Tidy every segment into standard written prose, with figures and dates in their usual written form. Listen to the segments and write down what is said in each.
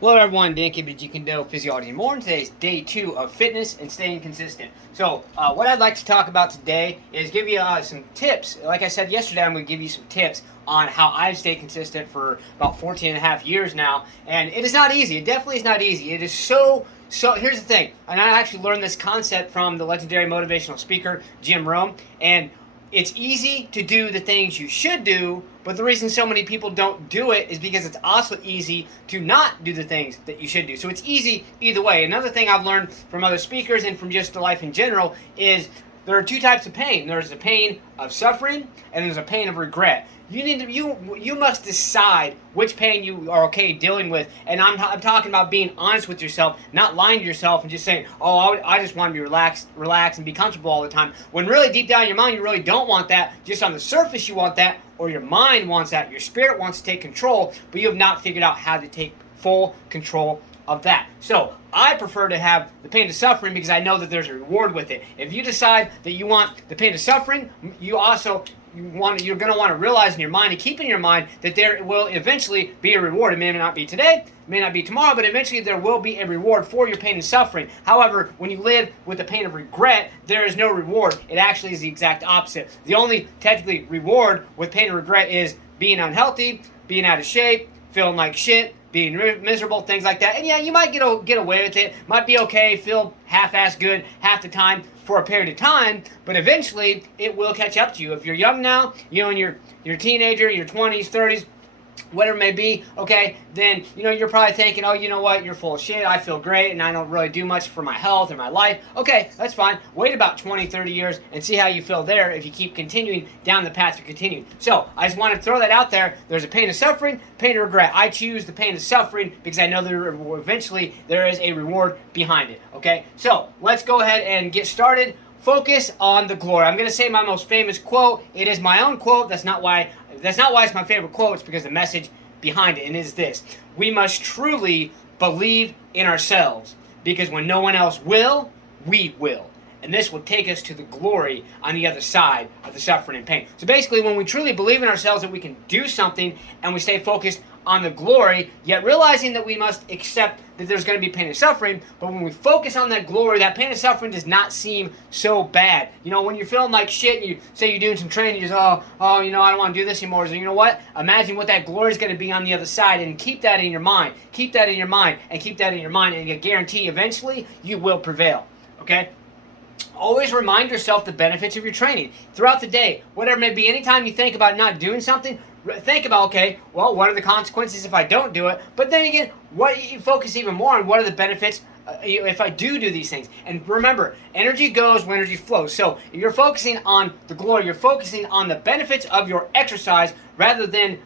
Hello everyone, Dan Kibbe, Jeet, Kune Physiology and more. And today's day 2 of fitness and staying consistent. So what I'd like to talk about today is give you some tips. Like I said yesterday, I'm going to give you some tips on how I've stayed consistent for about 14 and a half years now. And it is not easy. It definitely is not easy. It is so, here's the thing. And I actually learned this concept from the legendary motivational speaker, Jim Rohn. And it's easy to do the things you should do, but the reason so many people don't do it is because it's also easy to not do the things that you should do. So it's easy either way. Another thing I've learned from other speakers and from just life in general is there are two types of pain. There's the pain of suffering and there's a pain of regret. You must decide which pain you are okay dealing with, and I'm talking about being honest with yourself, not lying to yourself and just saying, oh, I just want to be relax and be comfortable all the time, when really deep down in your mind you really don't want that. Just on the surface you want that, or your mind wants that, your spirit wants to take control, but you have not figured out how to take full control of that. So I prefer to have the pain of suffering because I know that there's a reward with it. If you decide that you want the pain of suffering, you're going to want to realize in your mind and keep in your mind that there will eventually be a reward. It may not be today, it may not be tomorrow, but eventually there will be a reward for your pain and suffering. However, when you live with the pain of regret, there is no reward. It actually is the exact opposite. The only technically reward with pain and regret is being unhealthy, being out of shape, feeling like shit, being miserable, things like that. And yeah, you might get away with it, might be okay, feel half-assed good half the time for a period of time, but eventually it will catch up to you. If you're young now, and you're a teenager, your 20s, 30s, whatever it may be, okay, then, you're probably thinking, oh, you know what, you're full of shit, I feel great, and I don't really do much for my health or my life. Okay, that's fine. Wait about 20, 30 years and see how you feel there if you keep continuing down the path you're continuing. So, I just want to throw that out there. There's a pain of suffering, pain of regret. I choose the pain of suffering because I know that eventually there is a reward behind it, okay? So, let's go ahead and get started. Focus on the glory. I'm going to say my most famous quote. It is my own quote. That's not why it's my favorite quote. It's because the message behind it, and it is this: we must truly believe in ourselves, because when no one else will, we will. And this will take us to the glory on the other side of the suffering and pain. So basically, when we truly believe in ourselves that we can do something and we stay focused on the glory, yet realizing that we must accept that there's going to be pain and suffering, but when we focus on that glory, that pain and suffering does not seem so bad. When you're feeling like shit and you say you're doing some training, you just, I don't want to do this anymore. So you know what? Imagine what that glory is going to be on the other side, and keep that in your mind. Keep that in your mind, and keep that in your mind, and I guarantee eventually you will prevail. Okay? Always remind yourself the benefits of your training throughout the day, whatever it may be. Anytime you think about not doing something, think about, okay, well, what are the consequences if I don't do it? But then again, what you focus even more on, what are the benefits if I do these things? And remember, energy goes where energy flows. So if you're focusing on the glory, you're focusing on the benefits of your exercise rather than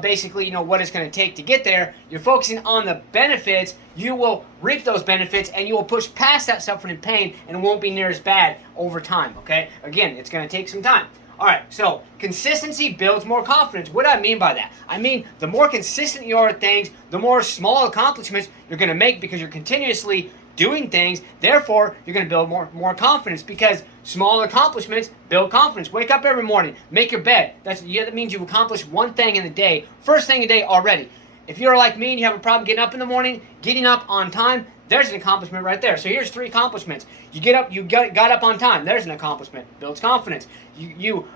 basically, what it's going to take to get there. You're focusing on the benefits. You will reap those benefits, and you will push past that suffering and pain, and it won't be near as bad over time, okay? Again, it's going to take some time. All right, so consistency builds more confidence. What do I mean by that? I mean, the more consistent you are at things, the more small accomplishments you're going to make because you're continuously doing things. Therefore, you're going to build more confidence, because small accomplishments build confidence. Wake up every morning, make your bed. That means you've accomplished one thing in the day, first thing in the day already. If you're like me and you have a problem getting up in the morning, getting up on time, there's an accomplishment right there. So here's 3 accomplishments. You get up, you got up on time. There's an accomplishment. Builds confidence. You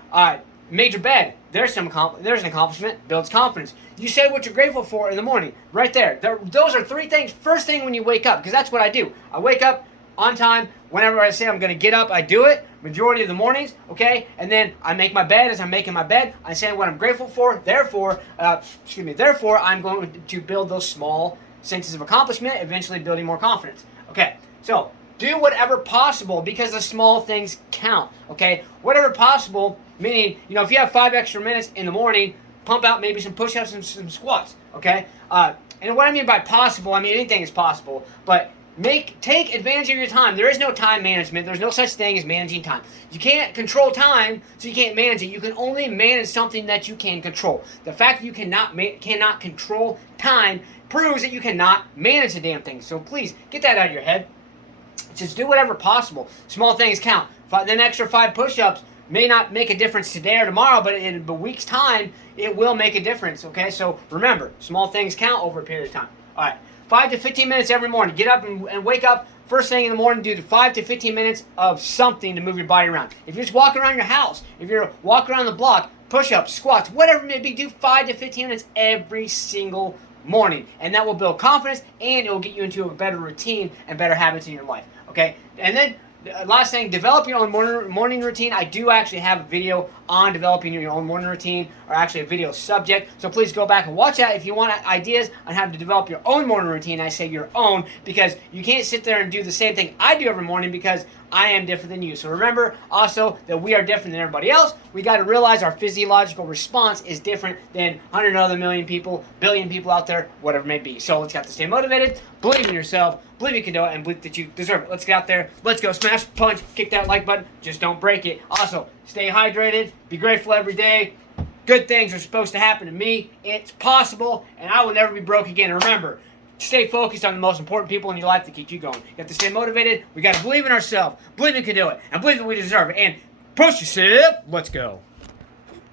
made your bed. There's an accomplishment. Builds confidence. You say what you're grateful for in the morning. Right there. Those are 3 things. First thing when you wake up, because that's what I do. I wake up on time. Whenever I say I'm going to get up, I do it. Majority of the mornings, okay? And then I make my bed. As I'm making my bed, I say what I'm grateful for. Therefore, I'm going to build those small senses of accomplishment, eventually building more confidence. Okay, so do whatever possible, because the small things count, okay? Whatever possible, meaning, if you have 5 extra minutes in the morning, pump out maybe some push-ups and some squats, okay? And what I mean by possible, I mean anything is possible, but take advantage of your time. There is no time management. There's no such thing as managing time. You can't control time, so you can't manage it. You can only manage something that you can control. The fact that you cannot control time proves that you cannot manage the damn thing. So please, get that out of your head. Just do whatever possible. Small things count. Then extra 5 push-ups may not make a difference today or tomorrow, but in a week's time, it will make a difference, okay? So remember, small things count over a period of time. All right, 5 to 15 minutes every morning. Get up and wake up first thing in the morning. Do 5 to 15 minutes of something to move your body around. If you're just walking around your house, if you're walking around the block, push-ups, squats, whatever it may be, do 5 to 15 minutes every single morning, and that will build confidence, and it will get you into a better routine and better habits in your life. Okay, and then last thing, develop your own morning routine. I do actually have a video on developing your own morning routine, or actually a video subject, so please go back and watch that if you want ideas on how to develop your own morning routine. I say your own because you can't sit there and do the same thing I do every morning, because I am different than you. So remember also that we are different than everybody else. We got to realize our physiological response is different than 100 other million people, billion people out there, whatever it may be. So let's have to stay motivated, believe in yourself, believe you can do it, and believe that you deserve it. Let's get out there. Let's go. Smash, punch, kick that like button. Just don't break it. Also, stay hydrated. Be grateful every day. Good things are supposed to happen to me. It's possible, and I will never be broke again. And remember, stay focused on the most important people in your life to keep you going. You have to stay motivated. We got to believe in ourselves, believe we can do it, and believe that we deserve it. And push yourself. Let's go.